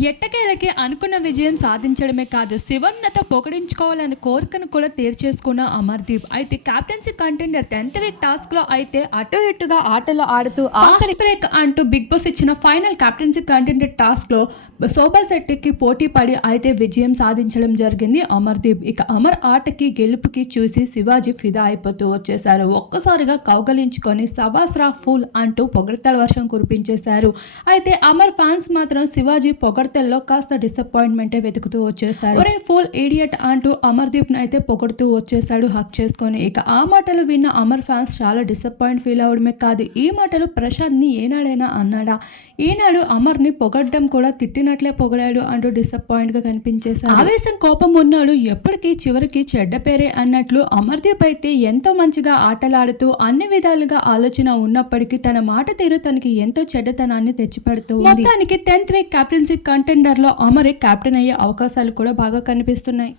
ఎట్టకేలకి అనుకున్న విజయం సాధించడమే కాదు శివన్నతో పొగిడించుకోవాలనే కోరికను కూడా తీర్చేసుకున్న అమర్దీప్. అయితే కెప్టెన్సీ కంటెండర్ టెన్త్ వీక్ టాస్క్లో అయితే అటు ఇటుగా ఆటలు ఆడుతూ ఆఖరి బ్రేక్ అంటూ బిగ్ బాస్ ఇచ్చిన ఫైనల్ కెప్టెన్సీ కంటెండర్ టాస్క్లో శోభా శెట్టికి పోటీ పడి అయితే విజయం సాధించడం జరిగింది అమర్దీప్. ఇక అమర్ ఆటకి గెలుపుకి చూసి శివాజీ ఫిదా అయిపోతూ వచ్చేసారు ఒక్కసారిగా కౌగలించుకొని సబాస్రా ఫుల్ అంటూ పొగడతల వర్షం కురిపించేశారు. అయితే అమర్ ఫ్యాన్స్ మాత్రం శివాజీ పొగడతల్లో కాస్త డిసప్పాయింట్మెంటే వెతుకుతూ వచ్చేసారు ఒరే ఫుల్ ఈడియట్ అంటూ అమర్దీప్ అయితే పొగడుతూ వచ్చేసాడు హక్ చేసుకొని. ఇక ఆ మాటలు విన్న అమర్ ఫ్యాన్స్ చాలా డిసప్పాయింట్ ఫీల్ అవడమే కాదు ఈ మాటలు ప్రశాంత్ని ఏనాడైనా అన్నాడా? ఈనాడు అమర్ని పొగడ్డం కూడా తిట్టినట్లే పొగడాడు అంటూ డిసప్పాయింట్గా కనిపించేశారు ఆవేశం కోపం ఉన్నాడు ఎప్పటికీ చివరికి చెడ్డ పేరే అన్నట్లు అమర్దీప్ అయితే ఎంతో మంచిగా ఆటలాడుతూ అన్ని విధాలుగా ఆలోచన ఉన్నప్పటికీ తన మాట తీరు తనకి ఎంతో చెడ్డతనాన్ని తెచ్చిపెడుతూ ఉంది. మొత్తానికి టెన్త్ వీక్ కెప్టెన్సీ కంటెండర్లో అమరే కెప్టెన్ అయ్యే అవకాశాలు కూడా బాగా కనిపిస్తున్నాయి.